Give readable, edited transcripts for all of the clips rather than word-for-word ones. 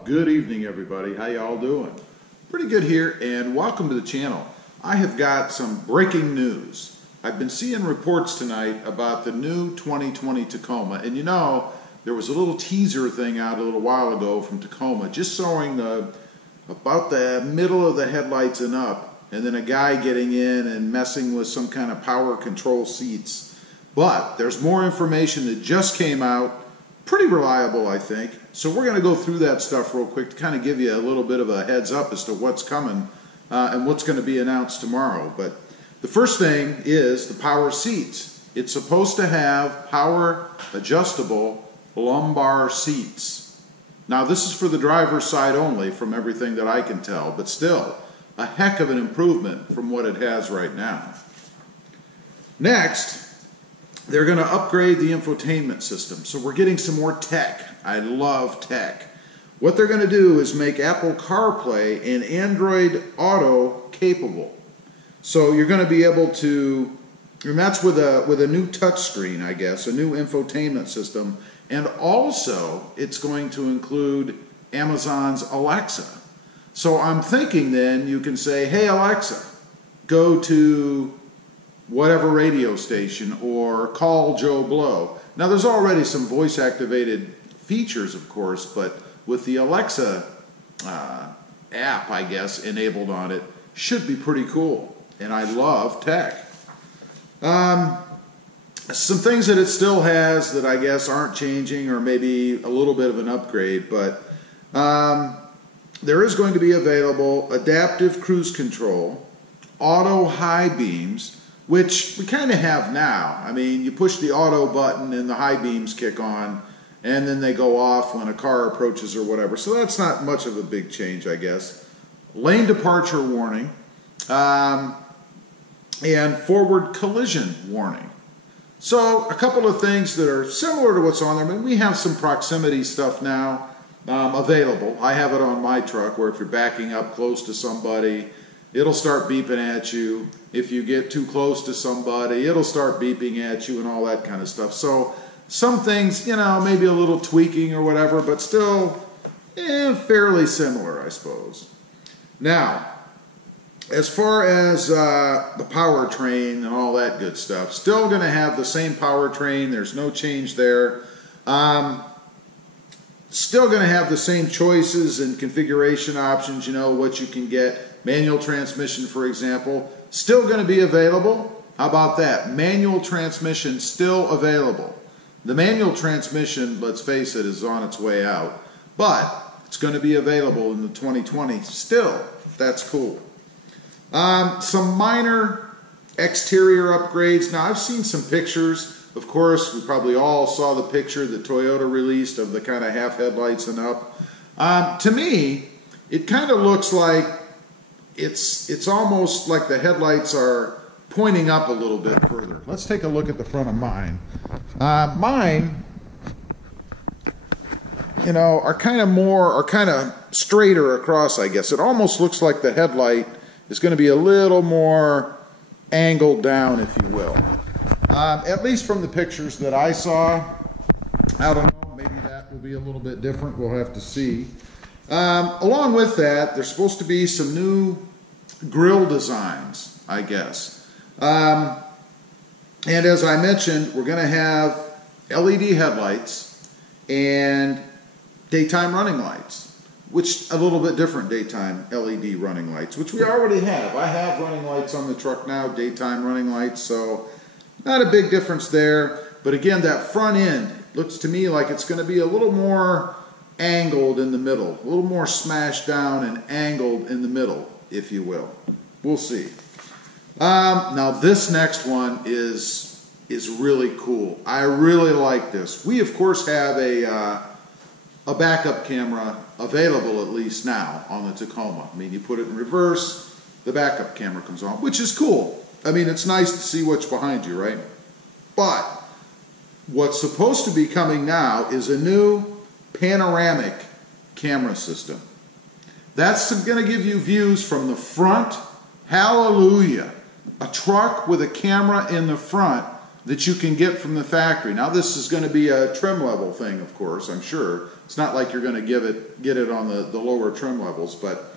Well, good evening everybody. How y'all doing? Pretty good here, and welcome to the channel. I have got some breaking news. I've been seeing reports tonight about the new 2020 Tacoma, and you know, there was a little teaser thing out a little while ago from Tacoma, just showing about the middle of the headlights and up, and then a guy getting in and messing with some kind of power control seats. But there's more information that just came out, pretty reliable, I think. So we're going to go through that stuff real quick to kind of give you a little bit of a heads up as to what's coming and what's going to be announced tomorrow. But the first thing is the power seats. It's supposed to have power adjustable lumbar seats. Now this is for the driver's side only from everything that I can tell, but still a heck of an improvement from what it has right now. Next, they're going to upgrade the infotainment system. So we're getting some more tech. I love tech. What they're going to do is make Apple CarPlay and Android Auto capable. So you're going to be able to, and that's with a new touchscreen, I guess, a new infotainment system. And also, it's going to include Amazon's Alexa. So I'm thinking then you can say, hey Alexa, go to whatever radio station or call Joe Blow. Now there's already some voice activated features, of course, but with the Alexa app, I guess, enabled on it, should be pretty cool. And I love tech. Some things that it still has that I guess aren't changing or maybe a little bit of an upgrade, but there is going to be available adaptive cruise control, auto high beams, which we kind of have now. I mean, you push the auto button and the high beams kick on, and then they go off when a car approaches or whatever. So that's not much of a big change, I guess. Lane departure warning, and forward collision warning. So a couple of things that are similar to what's on there. I mean, we have some proximity stuff now available. I have it on my truck where if you're backing up close to somebody, it'll start beeping at you. If you get too close to somebody, it'll start beeping at you and all that kind of stuff. So some things, you know, maybe a little tweaking or whatever, but still fairly similar, I suppose. Now, as far as the powertrain and all that good stuff, still going to have the same powertrain. There's no change there. Still going to have the same choices and configuration options, you know, what you can get. Manual transmission, for example, still going to be available. How about that? Manual transmission still available. The manual transmission, let's face it, is on its way out, but it's going to be available in the 2020 still. That's cool. Some minor exterior upgrades. Now, I've seen some pictures. Of course, we probably all saw the picture that Toyota released of the kind of half headlights and up. To me, it kind of looks like it's almost like the headlights are pointing up a little bit further. Let's take a look at the front of mine. Mine, you know, are kind of straighter across, I guess. It almost looks like the headlight is going to be a little more angled down, if you will. At least from the pictures that I saw. I don't know, maybe that will be a little bit different. We'll have to see. Along with that, there's supposed to be some new grille designs, I guess. And as I mentioned, we're going to have LED headlights and daytime running lights, which a little bit different daytime LED running lights, which we already have. I have running lights on the truck now, daytime running lights, so not a big difference there. But again, that front end looks to me like it's going to be a little more angled in the middle, a little more smashed down and angled in the middle, if you will. We'll see. Now this next one is really cool. I really like this. We of course have a backup camera available, at least now, on the Tacoma. I mean, you put it in reverse, the backup camera comes on, which is cool. I mean, it's nice to see what's behind you, right? But what's supposed to be coming now is a new panoramic camera system. That's going to give you views from the front. Hallelujah. A truck with a camera in the front that you can get from the factory. Now this is going to be a trim level thing, of course, I'm sure. It's not like you're going to get it on the lower trim levels, but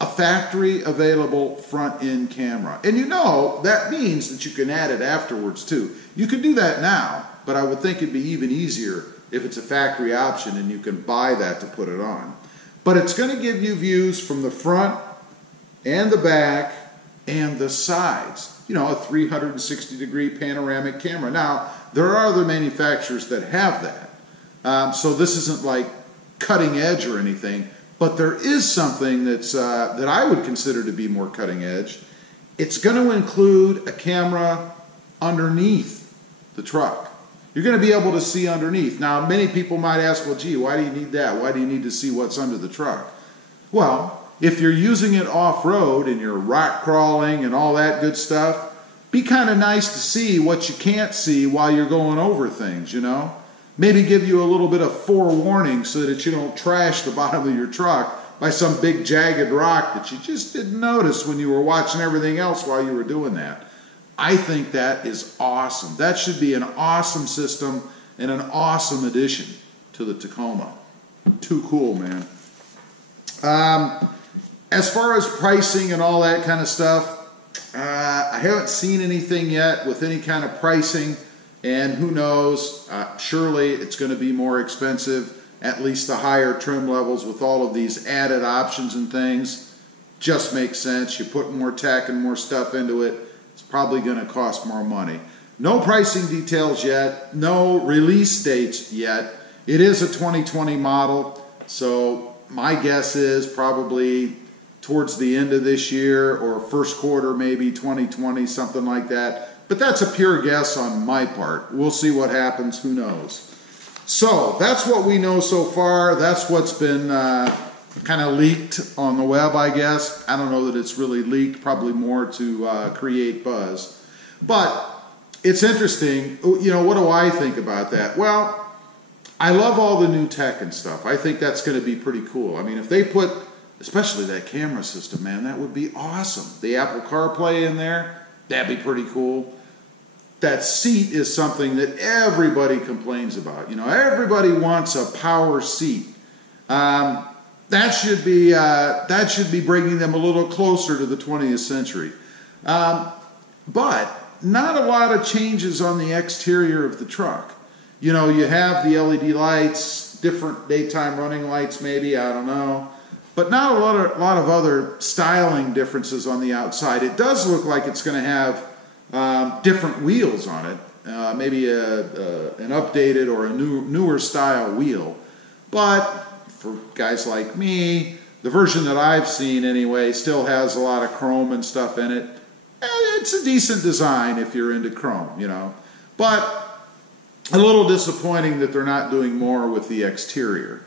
a factory available front end camera. And you know, that means that you can add it afterwards too. You can do that now, but I would think it'd be even easier if it's a factory option and you can buy that to put it on. But it's going to give you views from the front and the back and the sides. You know, a 360-degree panoramic camera. Now, there are other manufacturers that have that. So this isn't like cutting edge or anything, but there is something that's, that I would consider to be more cutting edge. It's going to include a camera underneath the truck. You're going to be able to see underneath. Now, many people might ask, well, gee, why do you need that? Why do you need to see what's under the truck? Well, if you're using it off-road and you're rock crawling and all that good stuff, be kind of nice to see what you can't see while you're going over things, you know? Maybe give you a little bit of forewarning so that you don't trash the bottom of your truck by some big jagged rock that you just didn't notice when you were watching everything else while you were doing that. I think that is awesome. That should be an awesome system and an awesome addition to the Tacoma. Too cool, man. As far as pricing and all that kind of stuff, I haven't seen anything yet with any kind of pricing, and who knows, surely it's going to be more expensive, at least the higher trim levels with all of these added options and things. Just makes sense. You put more tack and more stuff into it, it's probably going to cost more money. No pricing details yet, no release dates yet. It is a 2020 model, so my guess is probably towards the end of this year or first quarter, maybe 2020, something like that. But that's a pure guess on my part. We'll see what happens, who knows. So that's what we know so far. That's what's been kind of leaked on the web, I guess. I don't know that it's really leaked, probably more to create buzz. But it's interesting, you know, what do I think about that? Well, I love all the new tech and stuff. I think that's going to be pretty cool. I mean, if they put, especially that camera system, man, that would be awesome. The Apple CarPlay in there, that'd be pretty cool. That seat is something that everybody complains about. You know, everybody wants a power seat. That should be bringing them a little closer to the 20th century. But not a lot of changes on the exterior of the truck. You know, you have the LED lights, different daytime running lights maybe, I don't know. But not a lot of other styling differences on the outside. It does look like it's going to have different wheels on it, maybe an updated or a newer style wheel. But for guys like me, the version that I've seen anyway still has a lot of chrome and stuff in it. It's a decent design if you're into chrome, you know. But a little disappointing that they're not doing more with the exterior.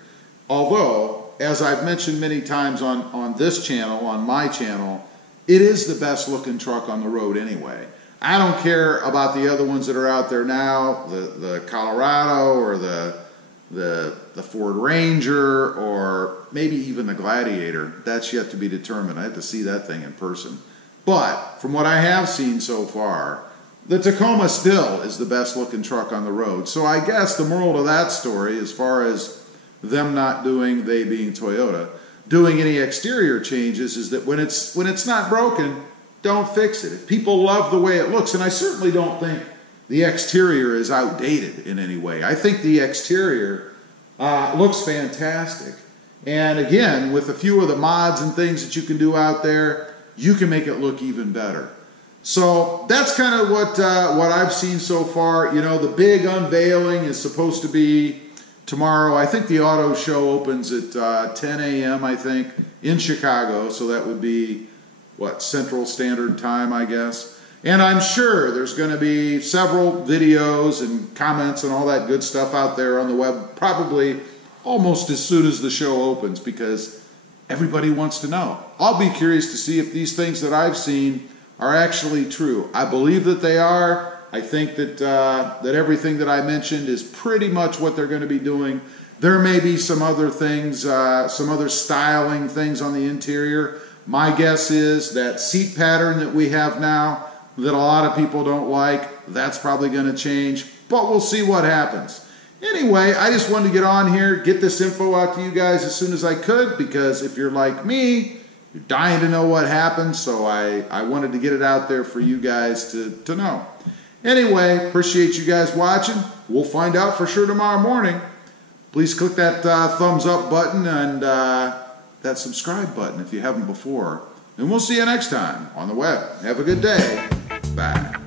Although, as I've mentioned many times on this channel, on my channel, it is the best looking truck on the road anyway. I don't care about the other ones that are out there now, the Colorado or the Ford Ranger or maybe even the Gladiator. That's yet to be determined. I have to see that thing in person. But from what I have seen so far, the Tacoma still is the best looking truck on the road. So I guess the moral of that story, as far as them not doing, they being Toyota, doing any exterior changes, is that when it's not broken, don't fix it. If people love the way it looks, and I certainly don't think the exterior is outdated in any way. I think the exterior looks fantastic. And again, with a few of the mods and things that you can do out there, you can make it look even better. So that's kind of what I've seen so far. You know, the big unveiling is supposed to be tomorrow. I think the auto show opens at 10 a.m., I think, in Chicago. So that would be, what, Central Standard Time, I guess. And I'm sure there's going to be several videos and comments and all that good stuff out there on the web, probably almost as soon as the show opens, because everybody wants to know. I'll be curious to see if these things that I've seen are actually true. I believe that they are. I think that that everything that I mentioned is pretty much what they're going to be doing. There may be some other things, some other styling things on the interior. My guess is that seat pattern that we have now, that a lot of people don't like. That's probably going to change, but we'll see what happens. Anyway, I just wanted to get on here, get this info out to you guys as soon as I could, because if you're like me, you're dying to know what happened, so I wanted to get it out there for you guys to know. Anyway, appreciate you guys watching. We'll find out for sure tomorrow morning. Please click that thumbs up button and that subscribe button if you haven't before. And we'll see you next time on the web. Have a good day. Bye.